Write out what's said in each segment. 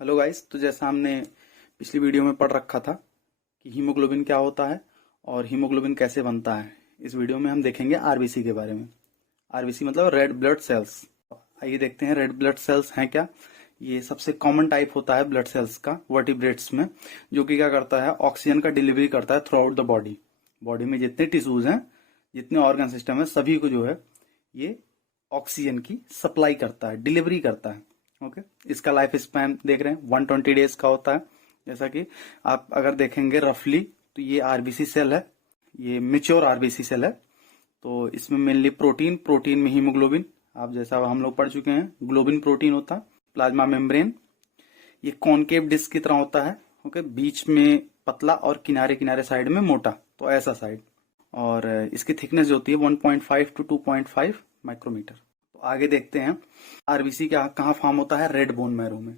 Hello guys, तो जैसा हमने पिछली वीडियो में पढ़ रखा था कि हीमोग्लोबिन क्या होता है और हीमोग्लोबिन कैसे बनता है। इस वीडियो में हम देखेंगे आरबीसी के बारे में। आरबीसी मतलब रेड ब्लड सेल्स। आइए देखते हैं रेड ब्लड सेल्स हैं क्या। ये सबसे कॉमन टाइप होता है ब्लड सेल्स का वर्टिब्रेट्स में, जो कि क्या करता है, ऑक्सीजन का डिलीवरी करता है through out the body. Body में जितने टिश्यूज हैं, जितने ऑर्गन सिस्टम है, सभी को जो है ये ऑक्सीजन की सप्लाई करता है, डिलीवरी करता है। ओके, इसका लाइफ स्पैन देख रहे हैं 120 डेज का होता है। जैसा कि आप अगर देखेंगे रफली, तो ये आरबीसी सेल है, ये मेच्योर आरबीसी सेल है। तो इसमें मेनली प्रोटीन में हीमोग्लोबिन, आप जैसा हम लोग पढ़ चुके हैं, ग्लोबिन प्रोटीन होता है, प्लाज्मा मेम्ब्रेन। ये कॉनकेव डिस्क की तरह होता है। ओके, बीच में पतला और किनारे किनारे साइड में मोटा, तो ऐसा साइड। और इसकी थिकनेस जो होती है 1.5 टू 2.5 माइक्रोमीटर। तो आगे देखते हैं आरबीसी का कहाँ फॉर्म होता है, रेड बोन मैरो में।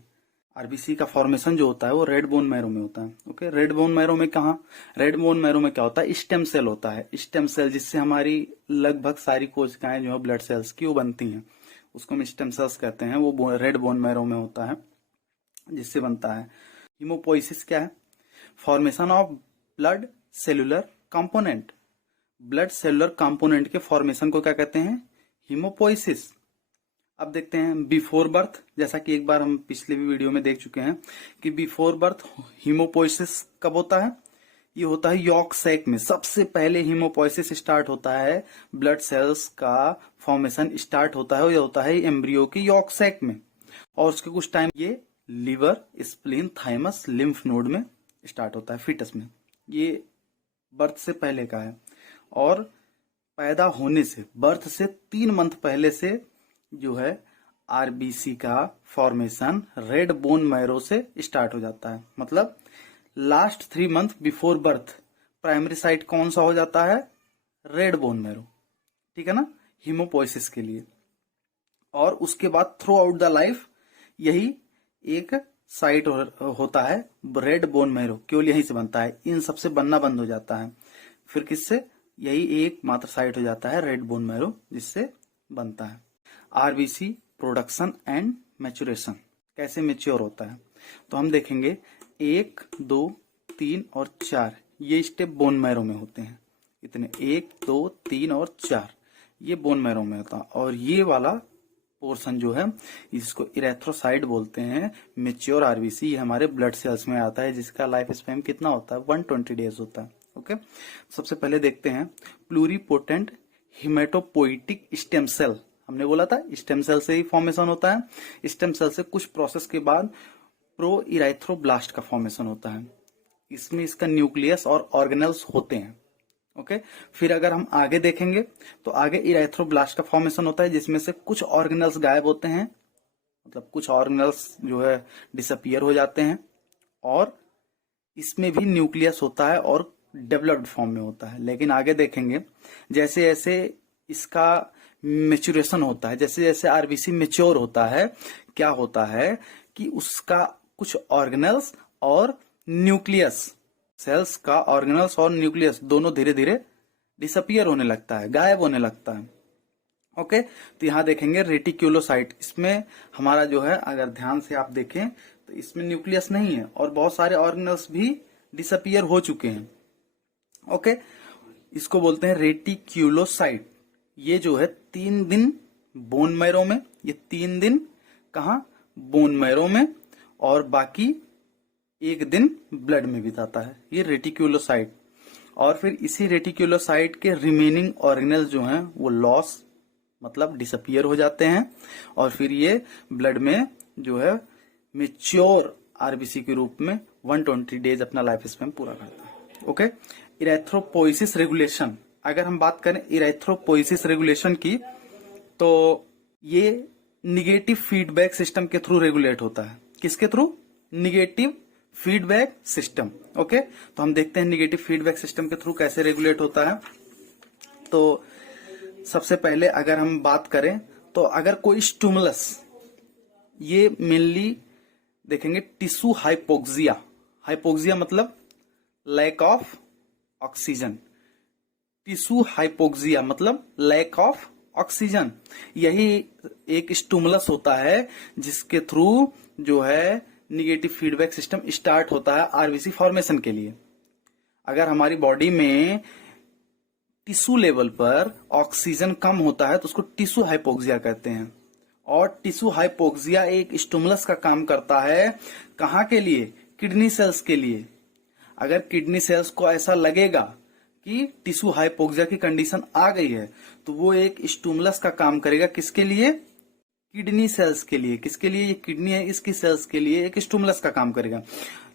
आरबीसी का फॉर्मेशन जो होता है वो रेड बोन मैरो में होता है। ओके, रेड बोन मैरो में कहाँ, रेड बोन मैरो में क्या होता है, स्टेम सेल होता है। स्टेम सेल जिससे हमारी लगभग सारी कोशिकाएं जो है ब्लड सेल्स की वो बनती हैं, उसको हम स्टेम सेल्स कहते हैं। वो रेड बोन मैरो में होता है, जिससे बनता है। हीमोपोइसिस क्या है, formation of blood cellular component. Blood cellular component के फॉर्मेशन को क्या कहते हैं, हीमोपोइसिस। अब देखते हैं बिफोर बर्थ, जैसा कि एक बार हम पिछले भी वीडियो में देख चुके हैं कि बिफोर बर्थ हीमोपोइसिस कब होता है, ये होता है यॉर्क सैक में। सबसे पहले हीमोपोइसिस स्टार्ट होता है, ब्लड सेल्स का फॉर्मेशन स्टार्ट होता है, ये होता है एम्ब्रियो की यॉर्क सैक में। और उसके कुछ टाइम ये liver, spleen, thymus, lymph node में स्टार्ट होता है, फीटस में। ये बर्थ से पहले का है। और पैदा होने से, बर्थ से 3 मंथ पहले से जो है आरबीसी का फॉर्मेशन रेड बोन मैरो से स्टार्ट हो जाता है। मतलब last 3 month before birth primary site कौन सा हो जाता है, रेड बोन मैरो। ठीक है ना, हीमोपोइसिस के लिए। और उसके बाद थ्रू आउट द लाइफ यही एक साइट होता है रेड बोन मैरो, केवल यहीं से बनता है। इन सबसे बनना बंद हो जाता है, फिर किससे, यही एक मात्र साइट हो जाता है रेड बोन मैरो, जिससे बनता है। आरबीसी प्रोडक्शन एंड मैच्योरेशन, कैसे मेच्योर होता है, तो हम देखेंगे 1, 2, 3 और 4 ये स्टेप बोन मैरो में होते हैं। इतने 1, 2, 3 और 4 ये बोन मैरो में होता है। और ये वाला पोर्शन जो है, इसको इरेथ्रोसाइट बोलते हैं। मेच्योर आरबीसी ये हमारे ब्लड सेल्स में आता है, जिसका लाइफ स्पैन कितना होता है, 120 डेज होता है। ओके, सबसे पहले देखते हैं प्लूरीपोटेंट हिमेटोपोइटिक स्टेम सेल। हमने बोला था स्टेम सेल से ही फॉर्मेशन होता है। स्टेम सेल से कुछ प्रोसेस के बाद प्रो इराइथ्रोब्लास्ट का फॉर्मेशन होता है। इसमें इसका न्यूक्लियस और ऑर्गेनेल्स होते हैं। ओके, फिर अगर हम आगे देखेंगे तो आगे इराइथ्रोब्लास्ट का फॉर्मेशन होता है, जिसमें से कुछ ऑर्गेनेल्स गायब होते हैं, मतलब कुछ ऑर्गेनेल्स जो है डिसअपियर हो जाते हैं। और इसमें भी न्यूक्लियस होता है और डेवलप्ड फॉर्म में होता है। लेकिन आगे देखेंगे जैसे जैसे इसका मेच्योरेशन होता है, जैसे जैसे आरबीसी मेच्योर होता है, क्या होता है कि उसका कुछ ऑर्गेनल्स और न्यूक्लियस, सेल्स का ऑर्गेनल्स और न्यूक्लियस दोनों धीरे धीरे डिसअपियर होने लगता है, गायब होने लगता है। ओके, तो यहां देखेंगे रेटिक्यूलोसाइट। इसमें हमारा जो है, अगर ध्यान से आप देखें तो इसमें न्यूक्लियस नहीं है और बहुत सारे ऑर्गेनल्स भी डिसअपियर हो चुके हैं। ओके, इसको बोलते हैं रेटिक्यूलोसाइट। ये जो है 3 दिन बोन मैरो में, ये 3 दिन कहा, बोन मैरो में, और बाकी 1 दिन ब्लड में बिताता है, ये रेटिक्यूलोसाइट। और फिर इसी रेटिक्यूलोसाइट के रिमेनिंग ऑर्गेनल्स जो हैं वो लॉस, मतलब डिसअपियर हो जाते हैं। और फिर ये ब्लड में जो है मेच्योर आरबीसी के रूप में 120 डेज अपना लाइफ स्पैन पूरा करता है। ओके, इरेथ्रोपोइसिस रेगुलेशन, अगर हम बात करें इरेथ्रोपोइसिस रेगुलेशन की, तो ये निगेटिव फीडबैक सिस्टम के थ्रू रेगुलेट होता है। किसके through, negative feedback system. Okay, तो हम देखते हैं निगेटिव फीडबैक सिस्टम के थ्रू कैसे रेगुलेट होता है। तो सबसे पहले अगर हम बात करें तो अगर कोई स्टिमुलस, ये मेनली देखेंगे टिश्यू हाइपोक्सिया। हाइपोक्सिया मतलब lack of oxygen, tissue hypoxia मतलब लैक ऑफ ऑक्सीजन। यही एक स्टिमुलस होता है जिसके थ्रू जो है निगेटिव फीडबैक सिस्टम स्टार्ट होता है आरबीसी फॉर्मेशन के लिए। अगर हमारी बॉडी में टिश्यू लेवल पर ऑक्सीजन कम होता है तो उसको टिश्यू हाइपोक्सिया कहते हैं। और टिश्यू हाइपोक्सिया एक स्टिमुलस का काम करता है, कहाँ के लिए? किडनी सेल्स के लिए। अगर किडनी सेल्स को ऐसा लगेगा कि टिश्यू हाइपोक्सिया की कंडीशन आ गई है तो वो एक स्टिमुलस का काम करेगा, किसके लिए? किडनी सेल्स के लिए। किसके लिए? ये किडनी है, इसकी सेल्स के लिए एक स्टिमुलस का काम करेगा,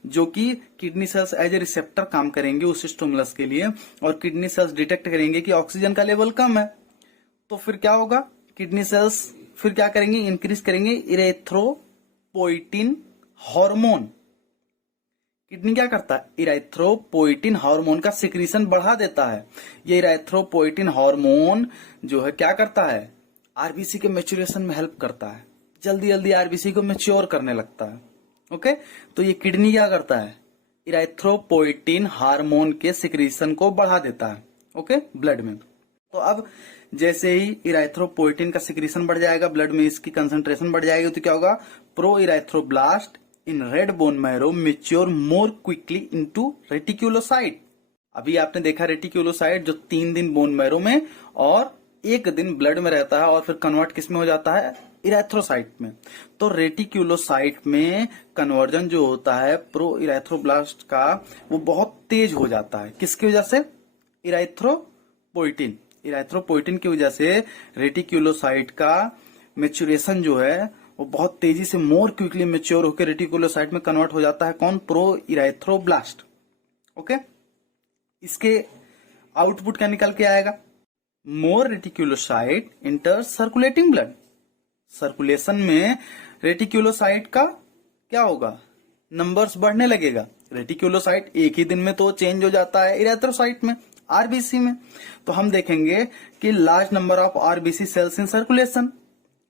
जो कि kidney cells as a receptor काम करेंगे उस स्टिमुलस के लिए, और किडनी सेल्स डिटेक्ट करेंगे कि ऑक्सीजन का लेवल कम है। तो फिर क्या होगा? किडनी सेल्स फिर क्या करेंगे? इंक्रीज करेंगे इरेथ्रोपोइटिन हार्मोन। किडनी क्या करता है? इरेथ्रोपोइटिन हार्मोन का सिक्रीशन बढ़ा देता है। ये इरेथ्रोपोइटिन हार्मोन जो है क्या करता है? आरबीसी के मैच्योरेशन में हेल्प करता है, जल्दी जल्दी आरबीसी को मैच्योर करने लगता है। ओके, तो ये किडनी क्या करता है? इरेथ्रोपोइटिन हार्मोन के सिक्रीशन को बढ़ा देता है, ओके, ब्लड में। तो अब जैसे ही इरेथ्रोपोइटिन का सिक्रीशन बढ़ जाएगा, ब्लड में इसकी कंसंट्रेशन बढ़ जाएगी, तो क्या होगा? Pro erythroblast in red bone marrow mature more quickly into reticulocyte. अभी आपने देखा रेटिक्यूलोसाइट जो 3 दिन बोन मैरो में और 1 दिन ब्लड में रहता है, और फिर कन्वर्ट किस में हो जाता है? इरेथ्रोसाइट में। तो रेटिक्यूलोसाइट में कन्वर्जन जो होता है प्रो इरेथ्रोब्लास्ट का, वो बहुत तेज हो जाता है। किसकी वजह से? इरेथ्रोपोइटिन। इरेथ्रोपोइटिन की वजह से रेटिक्यूलोसाइट का मेच्योरेशन जो है वो बहुत तेजी से मोर क्विकली मेच्योर होकर रेटिकुलोसाइट में कन्वर्ट हो जाता है। कौन? Pro erythroblast. ओके, इसके आउटपुट क्या निकल के आएगा? More reticulocyte enter circulating blood. Circulation में रेटिकुलोसाइट का क्या होगा? नंबर्स बढ़ने लगेगा। रेटिकुलोसाइट एक ही दिन में तो चेंज हो जाता है इरेथ्रोसाइट में, आरबीसी में। तो हम देखेंगे कि large number of RBC cells in circulation.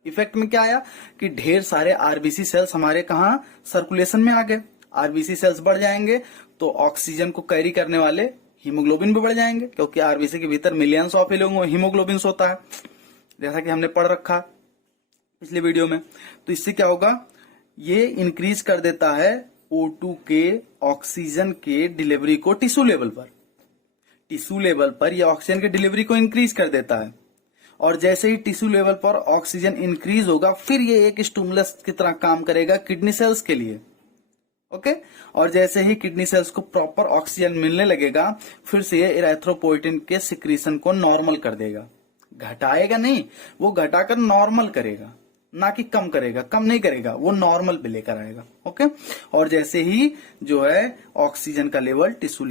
Effect में क्या आया कि ढेर सारे आरबीसी सेल्स हमारे कहा? सर्कुलेशन में आ गए। आरबीसी सेल्स बढ़ जाएंगे तो ऑक्सीजन को कैरी करने वाले हीमोग्लोबिन भी बढ़ जाएंगे, क्योंकि आरबीसी के भीतर मिलियंस ऑफ हीमोग्लोबिन होता है, जैसा कि हमने पढ़ रखा पिछले वीडियो में। तो इससे क्या होगा? ये इंक्रीज कर देता है O2 के ऑक्सीजन के डिलीवरी को टिश्यू लेवल पर। टिश्यू लेवल पर यह ऑक्सीजन की डिलीवरी को इंक्रीज कर देता है, और जैसे ही टिश्यू लेवल पर ऑक्सीजन इंक्रीज होगा, फिर ये एक स्टिमुलस की तरह काम करेगा किडनी सेल्स के लिए। ओके, और जैसे ही किडनी सेल्स को प्रॉपर ऑक्सीजन मिलने लगेगा, फिर से ये इरेथ्रोपोइटिन के सिक्रीशन को नॉर्मल कर देगा। घटाएगा नहीं, वो घटाकर नॉर्मल करेगा, ना कि कम करेगा। कम नहीं करेगा, वो नॉर्मल पे लेकर आएगा। ओके, और जैसे ही जो है ऑक्सीजन का लेवल टिश्यू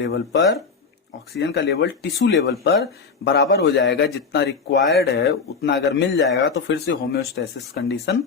लेवल पर बराबर हो जाएगा, जितना रिक्वायर्ड है उतना अगर मिल जाएगा, तो फिर से होम्योस्टेसिस कंडीशन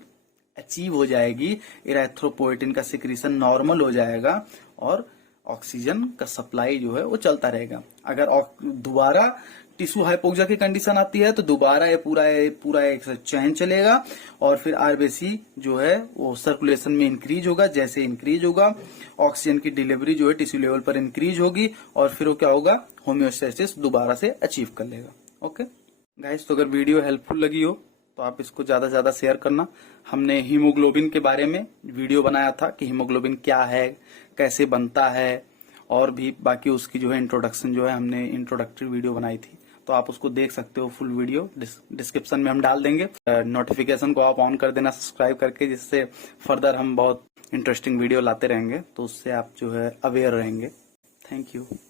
अचीव हो जाएगी। इरेथ्रोपोइटिन का सिक्रीशन नॉर्मल हो जाएगा और ऑक्सीजन का सप्लाई जो है वो चलता रहेगा। अगर दोबारा टिश्यू हाइपोक्सिया की कंडीशन आती है तो दोबारा ये पूरा एक चैन चलेगा, और फिर आरबीसी जो है वो सर्कुलेशन में इंक्रीज होगा। जैसे इंक्रीज होगा, ऑक्सीजन की डिलीवरी जो है टिश्यू लेवल पर इंक्रीज होगी, और फिर वो क्या होगा? होम्योस्टेसिस दोबारा से अचीव कर लेगा। ओके गाइस, तो अगर वीडियो हेल्पफुल लगी हो तो आप इसको ज्यादा से ज्यादा शेयर करना। हमने हीमोग्लोबिन के बारे में वीडियो बनाया था कि हीमोग्लोबिन क्या है, कैसे बनता है, और भी बाकी उसकी जो है इंट्रोडक्शन जो है हमने इंट्रोडक्टरी वीडियो बनाई थी, तो आप उसको देख सकते हो। फुल वीडियो डिस्क्रिप्शन में हम डाल देंगे। नोटिफिकेशन को आप ऑन कर देना सब्सक्राइब करके, जिससे फर्दर हम बहुत इंटरेस्टिंग वीडियो लाते रहेंगे, तो उससे आप जो है अवेयर रहेंगे। Thank you.